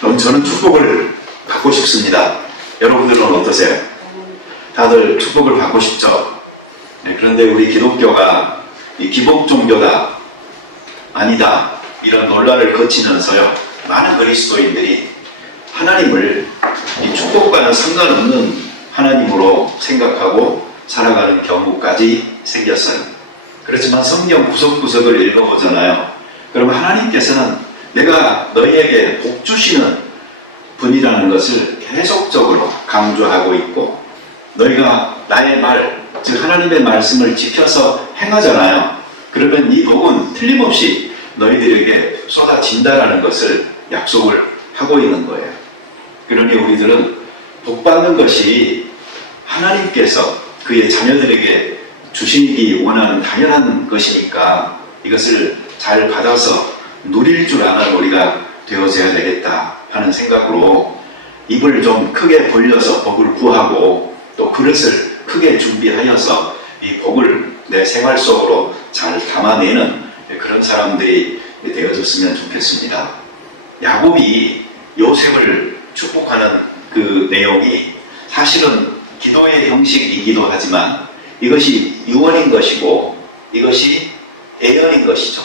그럼 저는 축복을 받고 싶습니다. 여러분들은 어떠세요? 다들 축복을 받고 싶죠? 네, 그런데 우리 기독교가 이 기복 종교다, 아니다, 이런 논란을 거치면서요, 많은 그리스도인들이 하나님을 이 축복과는 상관없는 하나님으로 생각하고 살아가는 경우까지 생겼어요. 그렇지만 성경 구석구석을 읽어보잖아요. 그럼 하나님께서는 내가 너희에게 복 주시는 분이라는 것을 계속적으로 강조하고 있고, 너희가 나의 말, 즉 하나님의 말씀을 지켜서 행하잖아요. 그러면 이 복은 틀림없이 너희들에게 쏟아진다라는 것을 약속을 하고 있는 거예요. 그러니 우리들은 복 받는 것이 하나님께서 그의 자녀들에게 주시기 원하는 당연한 것이니까 이것을 잘 받아서 누릴 줄 아는 우리가 되어져야 되겠다 하는 생각으로 입을 좀 크게 벌려서 복을 구하고 또 그릇을 크게 준비하여서 이 복을 내 생활 속으로 잘 담아내는 그런 사람들이 되어졌으면 좋겠습니다. 야곱이 요셉을 축복하는 그 내용이 사실은 기도의 형식이기도 하지만 이것이 유언인 것이고 이것이 애언인 것이죠.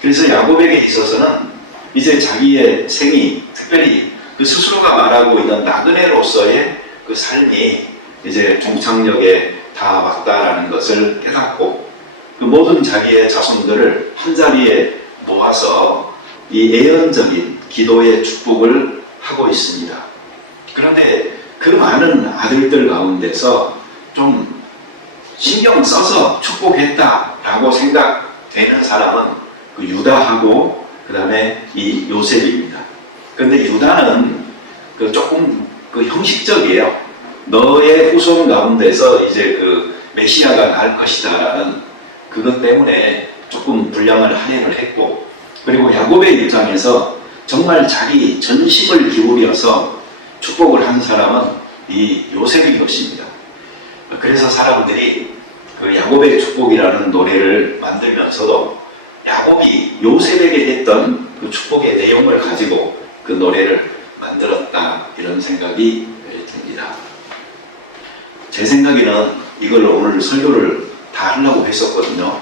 그래서 야곱에게 있어서는 이제 자기의 생이, 특별히 그 스스로가 말하고 있는 나그네로서의 그 삶이 이제 종착역에 다 왔다라는 것을 깨닫고 그 모든 자기의 자손들을 한자리에 모아서 이 애언적인 기도의 축복을 하고 있습니다. 그런데 그 많은 아들들 가운데서 좀 신경 써서 축복했다라고 생각되는 사람은 그 유다하고 그 다음에 이 요셉입니다. 그런데 유다는 그 조금 그 형식적이에요. 너의 후손 가운데서 이제 그 메시아가 날 것이다라는 그것 때문에 조금 분량을 할애를 했고, 그리고 야곱의 입장에서 정말 자기 전심을 기울여서 축복을 한 사람은 이 요셉인 것입니다. 그래서 사람들이 그 야곱의 축복이라는 노래를 만들면서도 야곱이 요셉에게 했던 그 축복의 내용을 가지고 그 노래를 만들었다, 이런 생각이 듭니다. 제 생각에는 이걸 오늘 설교를 다 하려고 했었거든요.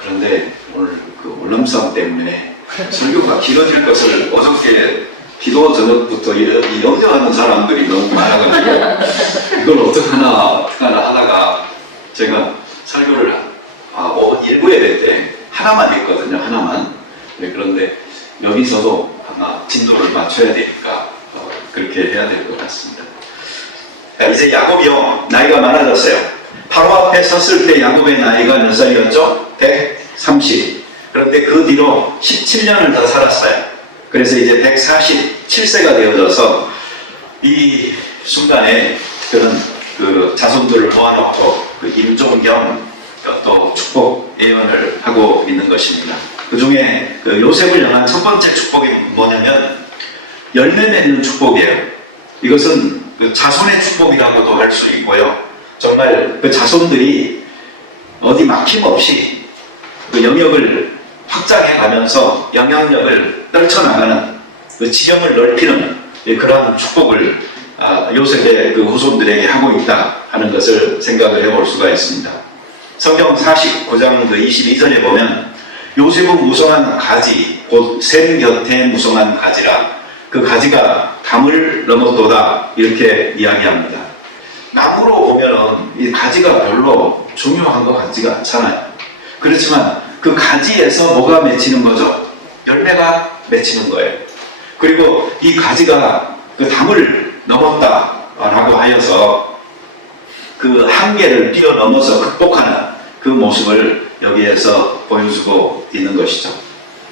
그런데 오늘 그 월남쌈 때문에 설교가 길어질 것을 어저께 기도 저녁부터 염려하는 사람들이 너무 많아가지고 이걸 어떡하나 하다가 제가 설교를 일부에 될 때 하나만 했거든요. 하나만. 네, 그런데 여기서도 하나 진도를 맞춰야 되니까 그렇게 해야 될 것 같습니다. 이제 야곱이요, 나이가 많아졌어요. 바로 앞에 섰을 때 야곱의 나이가 몇 살이었죠? 130. 그런데 그 뒤로 17년을 더 살았어요. 그래서 이제 147세가 되어져서 이 순간에 그런 그 자손들을 모아놓고 그 임종 겸 또 축복 예언을 하고 있는 것입니다. 그 중에 그 요셉을 향한 첫 번째 축복이 뭐냐면 열매 맺는 축복이에요. 이것은 그 자손의 축복이라고도 할 수 있고요. 정말 그 자손들이 어디 막힘없이 그 영역을 확장해 가면서 영향력을 떨쳐나가는 그 지형을 넓히는 그러한 축복을 요셉의 그 후손들에게 하고 있다 하는 것을 생각을 해볼 수가 있습니다. 성경 49장 그 22절에 보면 요셉은 무성한 가지, 곧 샘 곁에 무성한 가지라, 그 가지가 담을 넘어도다, 이렇게 이야기합니다. 나무로 보면은 이 가지가 별로 중요한 것 같지가 않잖아요. 그렇지만 그 가지에서 뭐가 맺히는 거죠? 열매가 맺히는 거예요. 그리고 이 가지가 그 담을 넘었다라고 하여서 그 한계를 뛰어넘어서 극복하는 그 모습을 여기에서 보여주고 있는 것이죠.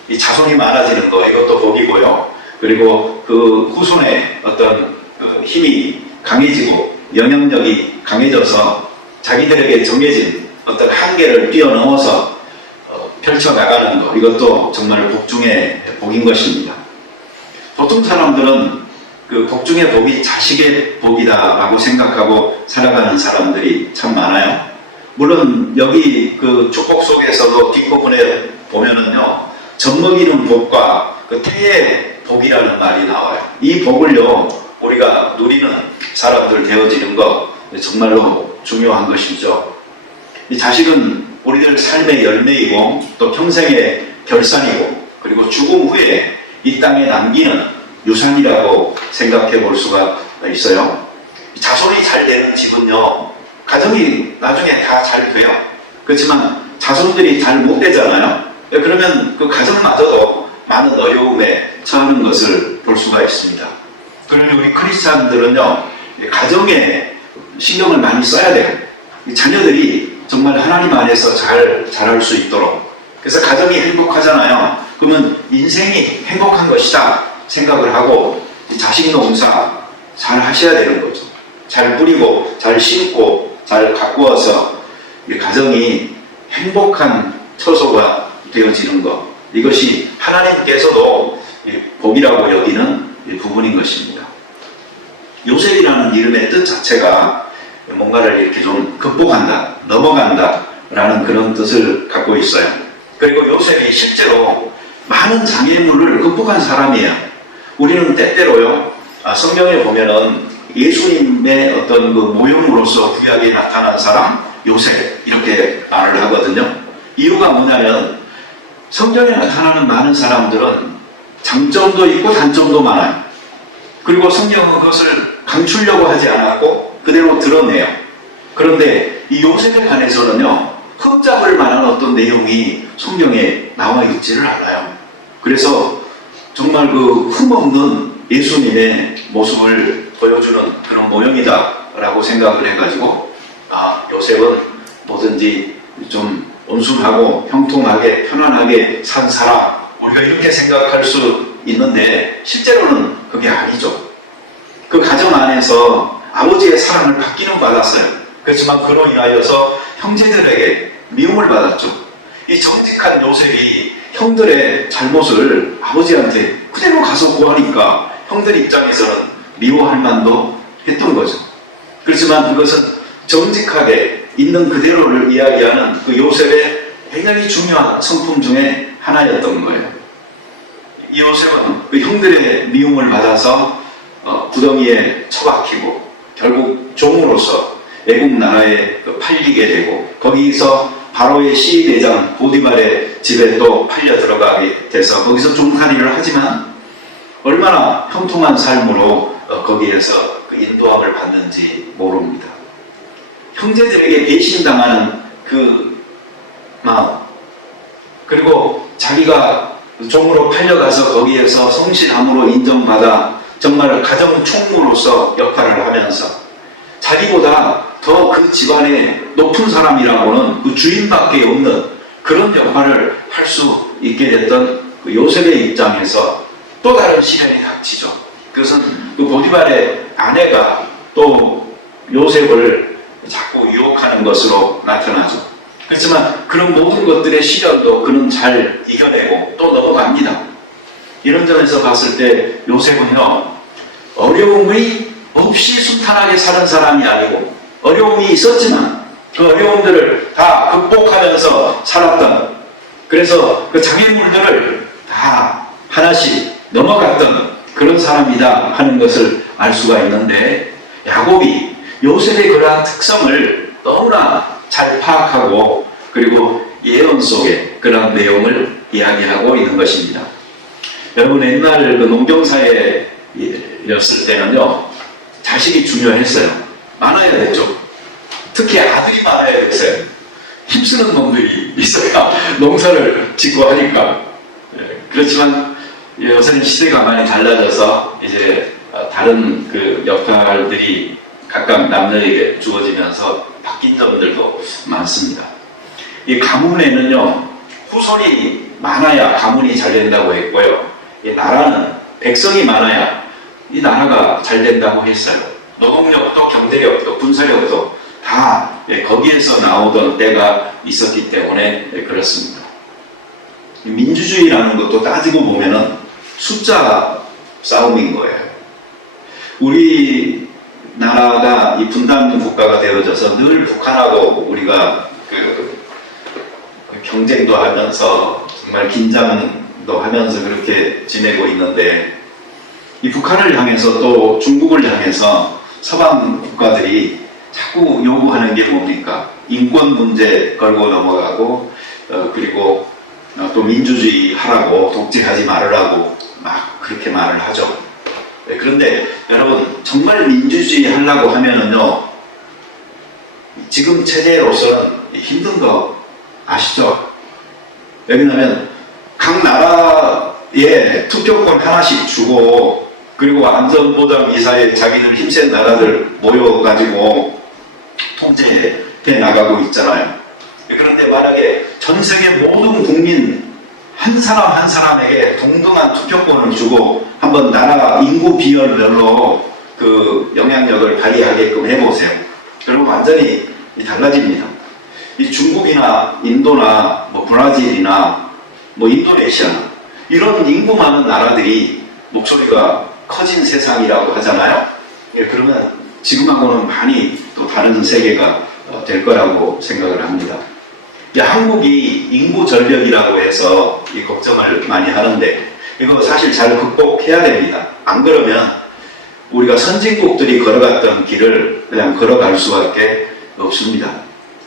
이 자손이 많아지는 거, 이것도 복이고요. 그리고 그 후손의 어떤 그 힘이 강해지고 영향력이 강해져서 자기들에게 정해진 어떤 한계를 뛰어넘어서 펼쳐나가는 것, 이것도 정말 복 중의 복인 것입니다. 보통 사람들은 그 복 중의 복이 자식의 복이다라고 생각하고 살아가는 사람들이 참 많아요. 물론 여기 그 축복 속에서도 뒷부분에 보면은요, 젖먹이는 복과 그 태의 복이라는 말이 나와요. 이 복을요, 우리가 누리는 사람들 되어지는 것 정말로 중요한 것이죠. 이 자식은 우리들 삶의 열매이고 또 평생의 결산이고 그리고 죽음 후에 이 땅에 남기는 유산이라고 생각해 볼 수가 있어요. 자손이 잘 되는 집은요, 가정이 나중에 다 잘 돼요. 그렇지만 자손들이 잘 못 되잖아요. 그러면 그 가정마저도 많은 어려움에 처하는 것을 볼 수가 있습니다. 그러면 우리 크리스찬들은요, 가정에 신경을 많이 써야 돼요. 자녀들이 정말 하나님 안에서 잘 자랄 수 있도록. 그래서 가정이 행복하잖아요. 그러면 인생이 행복한 것이다 생각을 하고 자식 농사 잘 하셔야 되는 거죠. 잘 뿌리고 잘 심고 잘 가꾸어서 가정이 행복한 처소가 되어지는 것, 이것이 하나님께서도 복이라고 여기는 부분인 것입니다. 요셉이라는 이름의 뜻 자체가 뭔가를 이렇게 좀 극복한다, 넘어간다 라는 그런 뜻을 갖고 있어요. 그리고 요셉이 실제로 많은 장애물을 극복한 사람이에요. 우리는 때때로요, 성경에 보면은 예수님의 어떤 그 모형으로서 구약에 나타난 사람, 요셉 이렇게 말을 하거든요. 이유가 뭐냐면 성경에 나타나는 많은 사람들은 장점도 있고 단점도 많아요. 그리고 성경은 그것을 감추려고 하지 않았고 그대로 드러내요. 그런데 이 요셉에 관해서는요, 흠잡을 만한 어떤 내용이 성경에 나와 있지를 않아요. 그래서 정말 그 흠없는 예수님의 모습을 보여주는 그런 모형이다 라고 생각을 해가지고, 요셉은 뭐든지 좀 온순하고 형통하게 편안하게 산 사람, 우리가 이렇게 생각할 수 있는데 실제로는 그게 아니죠. 그 가정 안에서 아버지의 사랑을 받기는 받았어요. 그렇지만 그로 인하여서 형제들에게 미움을 받았죠. 이 정직한 요셉이 형들의 잘못을 아버지한테 그대로 가서 구하니까 형들 입장에서는 미워할 만도 했던 거죠. 그렇지만 그것은 정직하게 있는 그대로를 이야기하는 그 요셉의 굉장히 중요한 성품 중에 하나였던 거예요. 이 요셉은 그 형들의 미움을 받아서 구덩이에 처박히고 결국 종으로서 애국 나라에 팔리게 되고, 거기서 바로의 시대장 보디발의 집에 또 팔려 들어가게 돼서 거기서 종살이를 하지만 얼마나 형통한 삶으로 거기에서 그 인도함을 받는지 모릅니다. 형제들에게 배신당하는 그 마음, 그리고 자기가 종으로 팔려가서 거기에서 성실함으로 인정받아 정말 가정 총무로서 역할을 하면서 자기보다 더 그 집안의 높은 사람이라고는 그 주인밖에 없는 그런 역할을 할 수 있게 됐던 그 요셉의 입장에서 또 다른 시련이 닥치죠. 그것은 그 보디발의 아내가 또 요셉을 자꾸 유혹하는 것으로 나타나죠. 그렇지만 그런 모든 것들의 시련도 그는 잘 이겨내고 또 넘어갑니다. 이런 점에서 봤을 때 요셉은요, 어려움이 없이 순탄하게 사는 사람이 아니고 어려움이 있었지만 그 어려움들을 다 극복하면서 살았던, 그래서 그 장애물들을 다 하나씩 넘어갔던 그런 사람이다 하는 것을 알 수가 있는데, 야곱이 요셉의 그러한 특성을 너무나 잘 파악하고 그리고 예언 속에 그런 내용을 이야기하고 있는 것입니다. 여러분, 옛날 그 농경사회였을 때는요, 자식이 중요했어요. 많아야 됐죠. 특히 아들이 많아야 됐어요. 힘쓰는 놈들이 있어야 농사를 짓고 하니까. 그렇지만 요새는 시대가 많이 달라져서 이제 다른 그 역할들이 각각 남녀에게 주어지면서 바뀐 점들도 많습니다. 이 가문에는요, 후손이 많아야 가문이 잘 된다고 했고요, 이 나라는 백성이 많아야 이 나라가 잘 된다고 했어요. 노동력도 경제력도 군사력도 다 거기에서 나오던 때가 있었기 때문에 그렇습니다. 민주주의라는 것도 따지고 보면은 숫자 싸움인 거예요. 우리 나라가 이 분단 국가가 되어져서 늘 북한하고 우리가 그 경쟁도 하면서 정말 긴장 북한도 하면서 그렇게 지내고 있는데, 이 북한을 향해서 또 중국을 향해서 서방 국가들이 자꾸 요구하는 게 뭡니까? 인권 문제 걸고 넘어가고, 그리고 또 민주주의 하라고, 독재하지 말으라고 막 그렇게 말을 하죠. 그런데 여러분, 정말 민주주의 하려고 하면은요, 지금 체제로서는 힘든 거 아시죠? 왜냐하면 각 나라에 투표권 하나씩 주고, 그리고 안전보장이사에 자기들 힘센 나라들 모여가지고 통제해 나가고 있잖아요. 그런데 만약에 전 세계 모든 국민 한 사람 한 사람에게 동등한 투표권을 주고 한번 나라 인구 비율별로 그 영향력을 발휘하게끔 해보세요. 그러면 완전히 달라집니다. 이 중국이나 인도나 뭐 브라질이나 뭐 인도네시아나 이런 인구 많은 나라들이 목소리가 커진 세상이라고 하잖아요. 예, 그러면 지금하고는 많이 또 다른 세계가 될 거라고 생각을 합니다. 한국이 인구 전력이라고 해서 이 걱정을 많이 하는데, 이거 사실 잘 극복해야 됩니다. 안 그러면 우리가 선진국들이 걸어갔던 길을 그냥 걸어갈 수밖에 없습니다.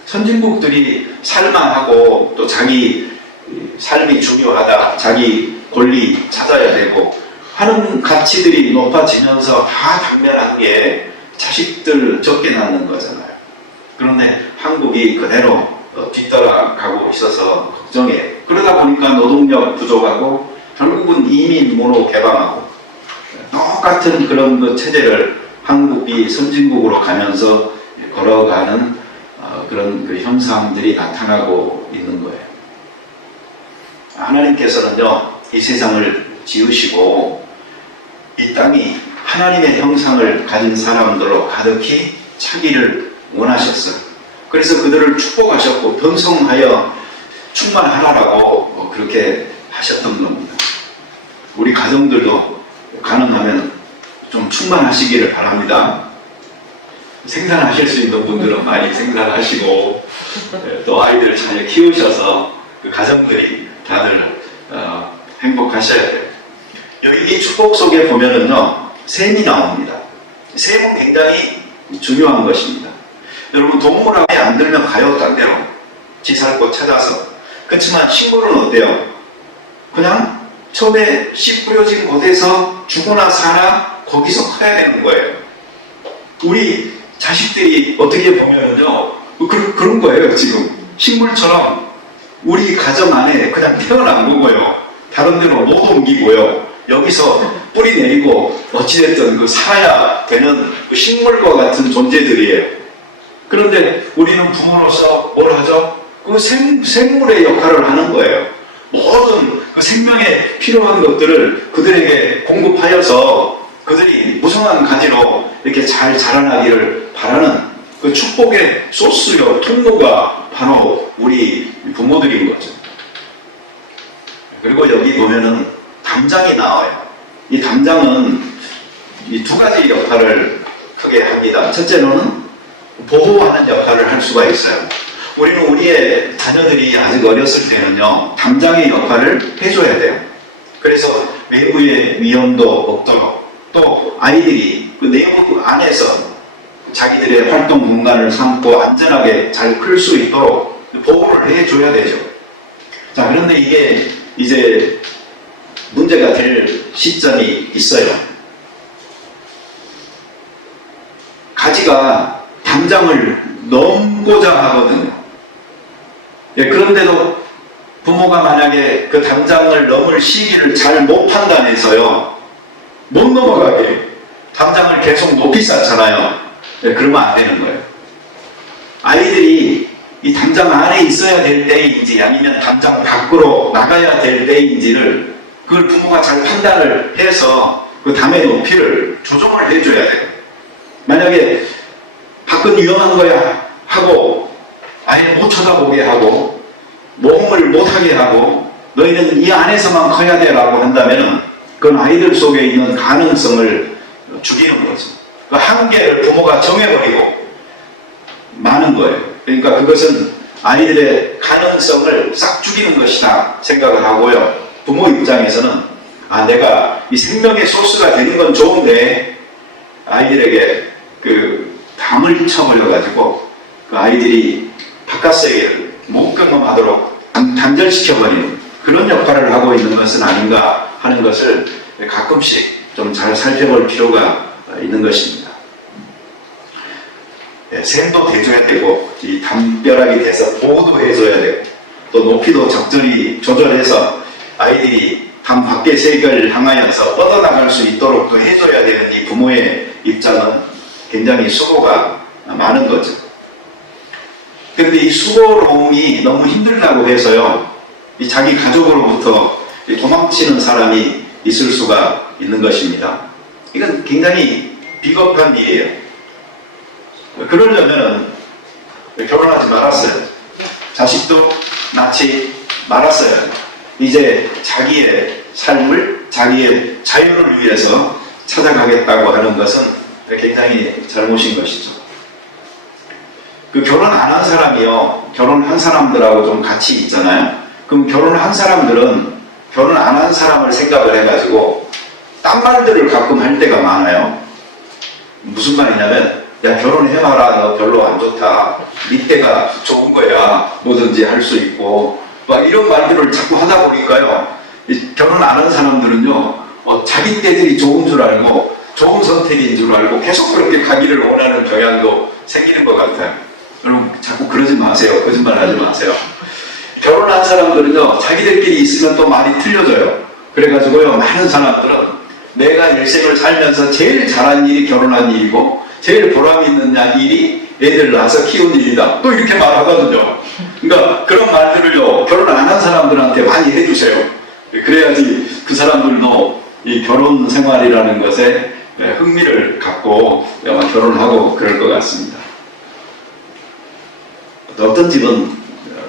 선진국들이 살만하고 또 자기 삶이 중요하다, 자기 권리 찾아야 되고 하는 가치들이 높아지면서 다 당면한 게 자식들 적게 낳는 거잖아요. 그런데 한국이 그대로 뒤따라가고 있어서 걱정해. 그러다 보니까 노동력 부족하고 결국은 이민으로 개방하고 똑같은 그런 그 체제를 한국이 선진국으로 가면서 걸어가는 그런 그 현상들이 나타나고 있는 거예요. 하나님께서는요, 이 세상을 지으시고 이 땅이 하나님의 형상을 가진 사람들로 가득히 차기를 원하셨어요. 그래서 그들을 축복하셨고 번성하여 충만하라고 그렇게 하셨던 겁니다. 우리 가정들도 가능하면 좀 충만하시기를 바랍니다. 생산하실 수 있는 분들은 많이 생산하시고 또 아이들 잘 키우셔서 그 가정들이 다들 행복하셔야 돼요. 여기 이 축복 속에 보면은요, 셈이 나옵니다. 셈은 굉장히 중요한 것입니다. 여러분, 동물원에 안 들면 가요, 딴 데로. 지 살 곳 찾아서. 그렇지만 식물은 어때요? 그냥 처음에 씨 뿌려진 곳에서 죽거나 사나 거기서 커야 되는 거예요. 우리 자식들이 어떻게 보면은요, 그런 거예요, 지금. 식물처럼 우리 가정 안에 그냥 태어난 거고요. 다른 데로 못 옮기고요. 여기서 뿌리 내리고 어찌됐든 그 살아야 되는 그 식물과 같은 존재들이에요. 그런데 우리는 부모로서 뭘 하죠? 그 생물의 역할을 하는 거예요. 모든 그 생명에 필요한 것들을 그들에게 공급하여서 그들이 무성한 가지로 이렇게 잘 자라나기를 바라는 그 축복의 소스요, 통로가 바로 우리 부모들인 거죠. 그리고 여기 보면은 담장이 나와요. 이 담장은 이 두 가지 역할을 크게 합니다. 첫째로는 보호하는 역할을 할 수가 있어요. 우리는 우리의 자녀들이 아직 어렸을 때는요, 담장의 역할을 해줘야 돼요. 그래서 외부의 위험도 없도록, 또 아이들이 그 내부 안에서 자기들의 활동 공간을 삼고 안전하게 잘 클 수 있도록 보호를 해줘야 되죠. 자, 그런데 이게 이제 문제가 될 시점이 있어요. 가지가 담장을 넘고자 하거든요. 예, 그런데도 부모가 만약에 그 담장을 넘을 시기를 잘 못 판단해서요, 못 넘어가게 담장을 계속 높이 쌓잖아요. 예, 그러면 안 되는 거예요. 아이들이 이 담장 안에 있어야 될 때인지 아니면 담장 밖으로 나가야 될 때인지를 그걸 부모가 잘 판단을 해서 그 담의 높이를 조정을 해줘야 돼요. 만약에 밖은 위험한 거야 하고 아예 못 쳐다보게 하고 모험을 못하게 하고 너희는 이 안에서만 커야 돼 라고 한다면 그건 아이들 속에 있는 가능성을 죽이는 거죠. 그 한계를 부모가 정해버리고 마는 거예요. 그러니까 그것은 아이들의 가능성을 싹 죽이는 것이다 생각을 하고요. 부모 입장에서는 내가 이 생명의 소스가 되는 건 좋은데 아이들에게 그 담을 쳐버려가지고 그 아이들이 바깥 세계를 못 경험하도록 단절시켜버리는 그런 역할을 하고 있는 것은 아닌가 하는 것을 가끔씩 좀 잘 살펴볼 필요가 있는 것입니다. 샘도 대줘야 되고 이 담벼락이 돼서 보호도 해줘야 되고 또 높이도 적절히 조절해서 아이들이 담 밖의 세계를 향하여서 뻗어나갈 수 있도록 또 해줘야 되는 이 부모의 입장은 굉장히 수고가 많은 거죠. 그런데 이 수고로움이 너무 힘들다고 해서요, 이 자기 가족으로부터 도망치는 사람이 있을 수가 있는 것입니다. 이건 굉장히 비겁한 일이에요. 그러려면 결혼하지 말았어요. 자식도 낳지 말았어요. 이제 자기의 삶을, 자기의 자유를 위해서 찾아가겠다고 하는 것은 굉장히 잘못인 것이죠. 그 결혼 안 한 사람이요, 결혼한 사람들하고 좀 같이 있잖아요. 그럼 결혼한 사람들은 결혼 안 한 사람을 생각을 해가지고 딴 말들을 가끔 할 때가 많아요. 무슨 말이냐면, 야, 결혼해봐라, 너 별로 안 좋다, 밑에가 좋은 거야, 뭐든지 할 수 있고, 막 이런 말들을 자꾸 하다 보니까요, 결혼 안 한 사람들은요, 자기 때들이 좋은 줄 알고 좋은 선택인 줄 알고 계속 그렇게 가기를 원하는 경향도 생기는 것 같아요. 여러분 자꾸 그러지 마세요. 거짓말 하지 마세요. 결혼한 사람들은요, 자기들끼리 있으면 또 말이 틀려져요. 그래가지고요, 많은 사람들은 내가 일생을 살면서 제일 잘한 일이 결혼한 일이고 제일 보람 있는 일이 애들 낳아서 키운 일이다, 또 이렇게 말하거든요. 그러니까 그런 말들을요, 결혼 안 한 사람들한테 많이 해주세요. 그래야지 그 사람들도 이 결혼 생활이라는 것에 흥미를 갖고 아마 결혼하고 그럴 것 같습니다. 어떤 집은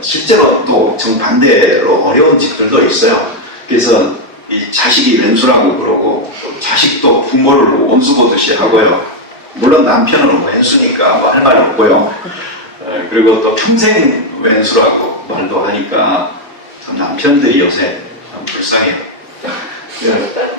실제로 또 정반대로 어려운 집들도 있어요. 그래서 이 자식이 왼수라고 그러고 자식도 부모를 원수 보듯이 하고요. 물론 남편은 왼수니까 뭐 할 말 없고요. 그리고 또 평생 왼수라고 말도 하니까 참 남편들이 요새 참 불쌍해요.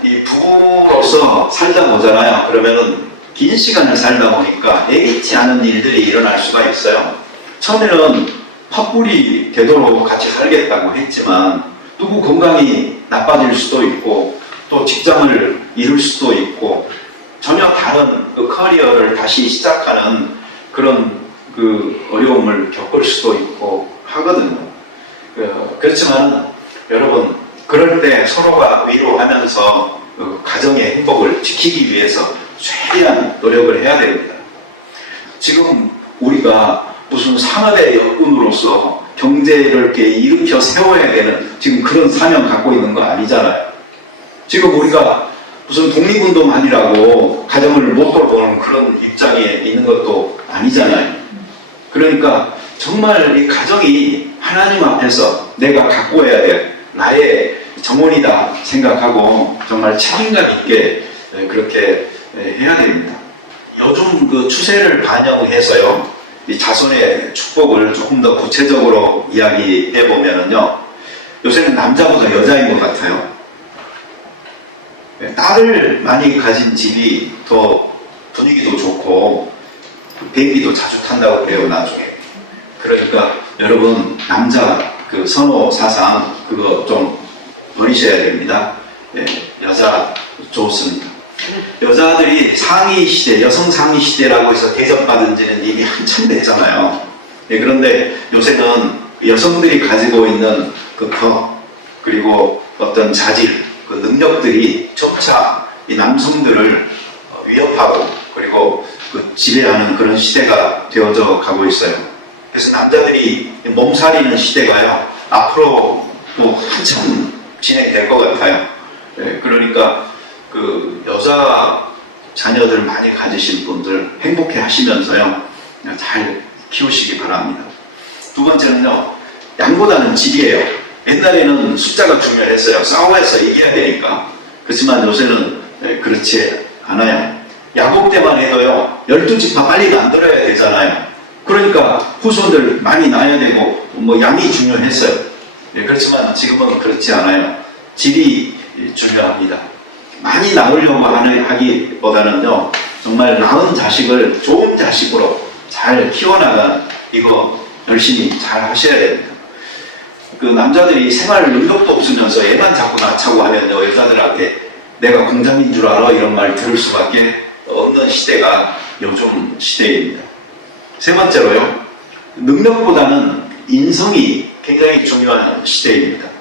이 부부로서 살다 보잖아요. 그러면은 긴 시간을 살다 보니까 예기치 않은 일들이 일어날 수가 있어요. 처음에는 팥불이 되도록 같이 살겠다고 했지만 누구 건강이 나빠질 수도 있고 또 직장을 잃을 수도 있고 전혀 다른 그 커리어를 다시 시작하는 그런 그 어려움을 겪을 수도 있고 하거든요. 그렇지만 여러분, 그럴 때 서로가 위로하면서 그 가정의 행복을 지키기 위해서 최대한 노력을 해야 됩니다. 지금 우리가 무슨 산업의 역군으로서 경제를 이렇게 일으켜 세워야 되는 지금 그런 사명 갖고 있는 거 아니잖아요. 지금 우리가 무슨 독립운동하느라고 가정을 못 돌보는 그런 입장에 있는 것도 아니잖아요. 그러니까 정말 이 가정이 하나님 앞에서 내가 가꿔야 될 나의 정원이다 생각하고 정말 책임감 있게 그렇게 해야 됩니다. 요즘 그 추세를 반영해서요, 이 자손의 축복을 조금 더 구체적으로 이야기해 보면은요, 요새는 남자보다 여자인 것 같아요. 딸을 많이 가진 집이 더 분위기도 좋고 비행기도 자주 탄다고 그래요, 나중에. 그러니까 여러분, 남자 그 선호 사상 그거 좀 버리셔야 됩니다. 여자 좋습니다. 여자들이 상위 시대, 여성 상위 시대라고 해서 대접받은 지는 이미 한참 됐잖아요. 그런데 요새는 여성들이 가지고 있는 그 덕, 그리고 어떤 자질, 그 능력들이 점차 이 남성들을 위협하고 그리고 그 지배하는 그런 시대가 되어져 가고 있어요. 그래서 남자들이 몸살이는 시대가요, 앞으로 뭐 한참 진행될 것 같아요. 그러니까 그 여자 자녀들 많이 가지신 분들 행복해 하시면서요, 잘 키우시기 바랍니다. 두 번째는요, 양보다는 질이에요. 옛날에는 숫자가 중요했어요. 싸워서 이겨야 되니까. 그렇지만 요새는 그렇지 않아요. 야곱 때만 해도요, 12지파 빨리 만들어야 되잖아요. 그러니까 후손들 많이 낳아야 되고 뭐 양이 중요했어요. 그렇지만 지금은 그렇지 않아요. 질이 중요합니다. 많이 낳으려고 하기보다는요, 정말 낳은 자식을 좋은 자식으로 잘 키워나가 이거 열심히 잘 하셔야 됩니다. 그 남자들이 생활 능력도 없으면서 애만 자꾸 낳자고 하면요, 여자들한테 내가 공장인 줄 알아? 이런 말 들을 수밖에 없는 시대가 요즘 시대입니다. 세 번째로요, 능력보다는 인성이 굉장히 중요한 시대입니다.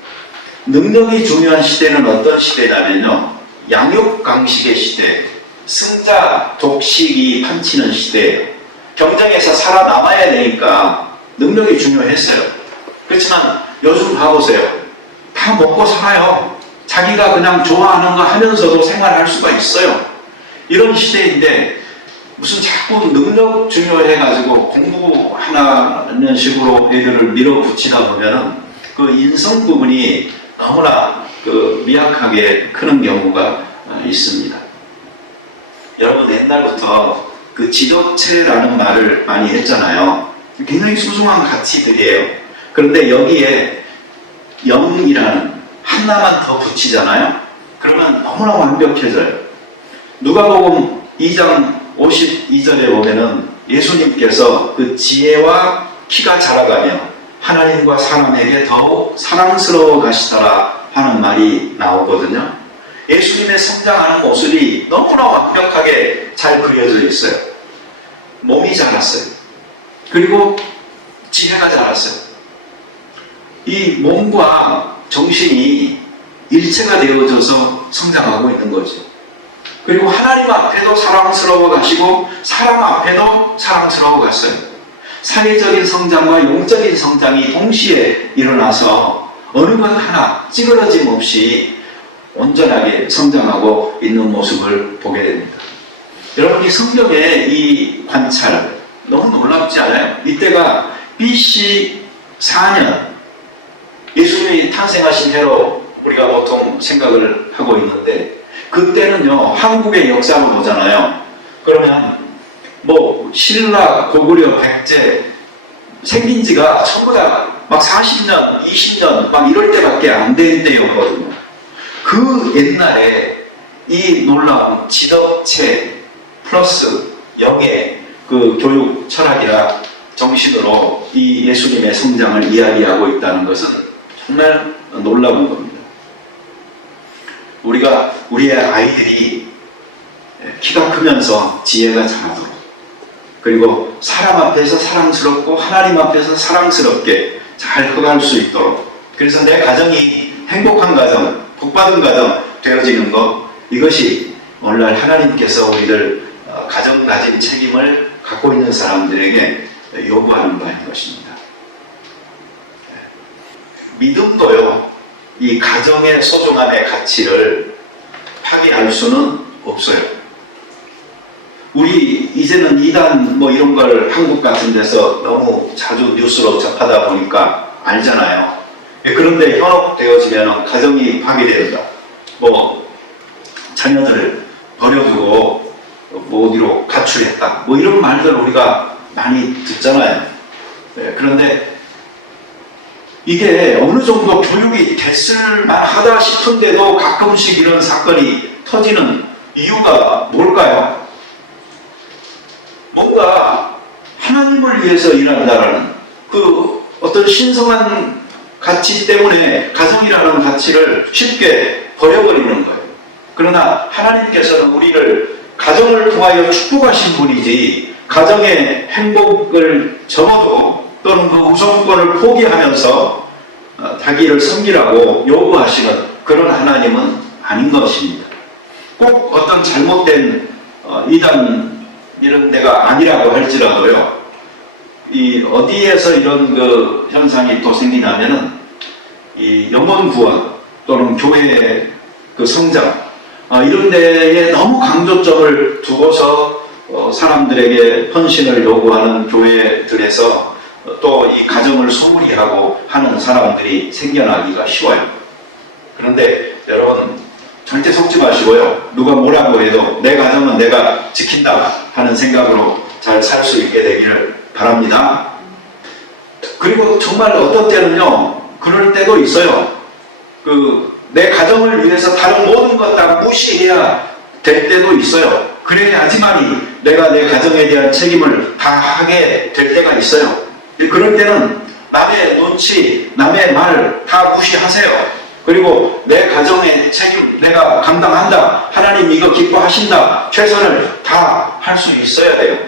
능력이 중요한 시대는 어떤 시대냐면요, 양육강식의 시대, 승자 독식이 판치는 시대예요. 경쟁에서 살아남아야 되니까 능력이 중요했어요. 그렇지만 요즘 봐보세요. 다 먹고 살아요. 자기가 그냥 좋아하는 거 하면서도 생활할 수가 있어요. 이런 시대인데 무슨 자꾸 능력 중요해가지고 공부하는 식으로 애들을 밀어붙이다 보면은 그 인성 부분이 너무나 그 미약하게 크는 경우가 있습니다. 여러분 옛날부터 그 지덕체라는 말을 많이 했잖아요. 굉장히 소중한 가치들이에요. 그런데 여기에 영이라는 하나만 더 붙이잖아요. 그러면 너무나 완벽해져요. 누가복음 2장 52절에 보면은 예수님께서 그 지혜와 키가 자라가며 하나님과 사람에게 더욱 사랑스러워 가시더라 하는 말이 나오거든요. 예수님의 성장하는 모습이 너무나 완벽하게 잘 그려져 있어요. 몸이 자랐어요. 그리고 지혜가 자랐어요. 이 몸과 정신이 일체가 되어져서 성장하고 있는 거죠. 그리고 하나님 앞에도 사랑스러워 가시고 사람 앞에도 사랑스러워 갔어요. 사회적인 성장과 영적인 성장이 동시에 일어나서 어느 것 하나 찌그러짐 없이 온전하게 성장하고 있는 모습을 보게 됩니다. 여러분, 이 성경의 이 관찰 너무 놀랍지 않아요? 이때가 BC 4년 예수님이 탄생하신 해로 우리가 보통 생각을 하고 있는데, 그때는요 한국의 역사를 보잖아요. 그러면 뭐 신라, 고구려, 백제 생긴 지가 전부 다 막 40년, 20년 막 이럴 때밖에 안 된 때였거든요. 그 옛날에 이 놀라운 지덕체 플러스 영의 그 교육 철학이나 정신으로 이 예수님의 성장을 이야기하고 있다는 것은 정말 놀라운 겁니다. 우리의 아이들이 키가 크면서 지혜가 자라도록, 그리고 사람 앞에서 사랑스럽고 하나님 앞에서 사랑스럽게 잘 커갈 수 있도록, 그래서 내 가정이 행복한 가정, 복받은 가정 되어지는 것, 이것이 오늘날 하나님께서 우리들 가정 가진 책임을 갖고 있는 사람들에게 요구하는 바인 것입니다. 믿음도요, 이 가정의 소중함의 가치를 확인할 수는 없어요. 우리 이제는 이단 뭐 이런 걸 한국 같은 데서 너무 자주 뉴스로 접하다 보니까 알잖아요. 그런데 현혹되어지면 가정이 파괴된다. 뭐 자녀들을 버려두고 뭐 어디로 가출했다. 뭐 이런 말들 우리가 많이 듣잖아요. 그런데 이게 어느 정도 교육이 됐을 만하다 싶은데도 가끔씩 이런 사건이 터지는 이유가 뭘까요? 뭔가 하나님을 위해서 일한다라는 그 어떤 신성한 가치 때문에 가정이라는 가치를 쉽게 버려버리는 거예요. 그러나 하나님께서는 우리를 가정을 통하여 축복하신 분이지, 가정의 행복을 접어도 또는 그 우선권을 포기하면서 자기를 섬기라고 요구하시는 그런 하나님은 아닌 것입니다. 꼭 어떤 잘못된 이단 이런 데가 아니라고 할지라도요, 이 어디에서 이런 그 현상이 또 생기냐면은 이 영혼 구원 또는 교회의 그 성장 이런 데에 너무 강조점을 두고서 사람들에게 헌신을 요구하는 교회들에서 또 이 가정을 소홀히 하고 하는 사람들이 생겨나기가 쉬워요. 그런데 여러분 절대 속지 마시고요, 누가 뭐라고 해도 내 가정은 내가 지킨다 하는 생각으로 잘 살 수 있게 되기를 바랍니다. 그리고 정말 어떤 때는요 그럴 때도 있어요. 그 내 가정을 위해서 다른 모든 것 다 무시해야 될 때도 있어요. 그래야지만이 내가 내 가정에 대한 책임을 다 하게 될 때가 있어요. 그럴 때는 남의 눈치, 남의 말 다 무시하세요. 그리고 내 가정의 책임 내가 감당한다. 하나님 이거 기뻐하신다. 최선을 다 할 수 있어야 돼요.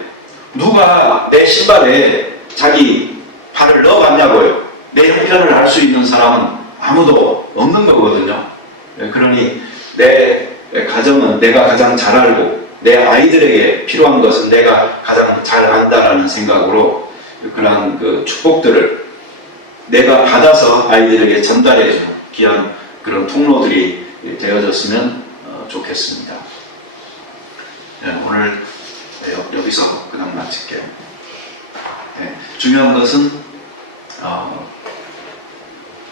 누가 내 신발에 자기 발을 넣어봤냐고요. 내 형편을 알 수 있는 사람은 아무도 없는 거거든요. 그러니 내 가정은 내가 가장 잘 알고 내 아이들에게 필요한 것은 내가 가장 잘 안다라는 생각으로 그런 그 축복들을 내가 받아서 아이들에게 전달해주는 귀한 그런 통로들이 되어졌으면 좋겠습니다. 네, 오늘 여기서 그냥 마칠게요. 네, 중요한 것은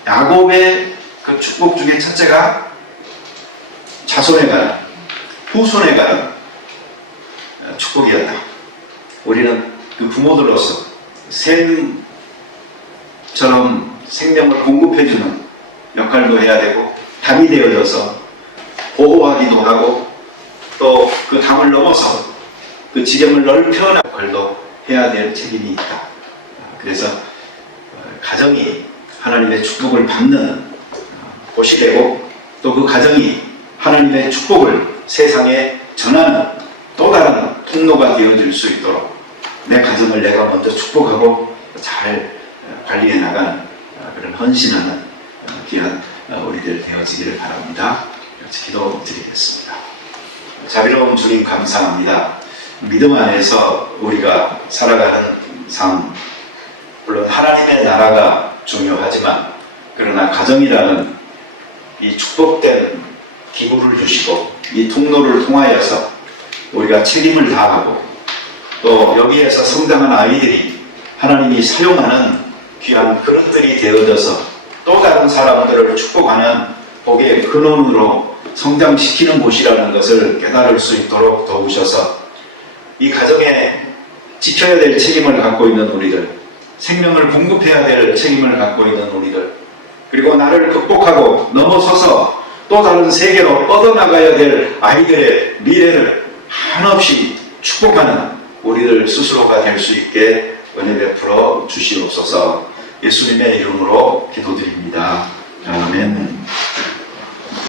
야곱의 그 축복 중에 첫째가 자손에 관한, 후손에 관한 축복이었다. 우리는 그 부모들로서 샘처럼 생명을 공급해주는 역할도 해야 되고, 담이 되어져서 보호하기도 하고, 또 그 담을 넘어서 그 지경을 넓혀나가는 역할도 해야 될 책임이 있다. 그래서 가정이 하나님의 축복을 받는 곳이 되고, 또 그 가정이 하나님의 축복을 세상에 전하는 또 다른 통로가 되어질 수 있도록 내 가정을 내가 먼저 축복하고 잘 관리해 나가는 그런 헌신하는 귀한 우리들 되어지기를 바랍니다. 같이 기도드리겠습니다. 자비로운 주님 감사합니다. 믿음 안에서 우리가 살아가는 삶, 물론 하나님의 나라가 중요하지만 그러나 가정이라는 이 축복된 기부를 주시고 이 통로를 통하여서 우리가 책임을 다하고 또 여기에서 성장한 아이들이 하나님이 사용하는 귀한 그릇들이 되어져서 또 다른 사람들을 축복하는 복의 근원으로 성장시키는 곳이라는 것을 깨달을 수 있도록 도우셔서 이 가정에 지켜야 될 책임을 갖고 있는 우리들, 생명을 공급해야 될 책임을 갖고 있는 우리들, 그리고 나를 극복하고 넘어서서 또 다른 세계로 뻗어나가야 될 아이들의 미래를 한없이 축복하는 우리들 스스로가 될 수 있게 은혜 베풀어 주시옵소서. 예수님의 이름으로 기도드립니다. 아멘.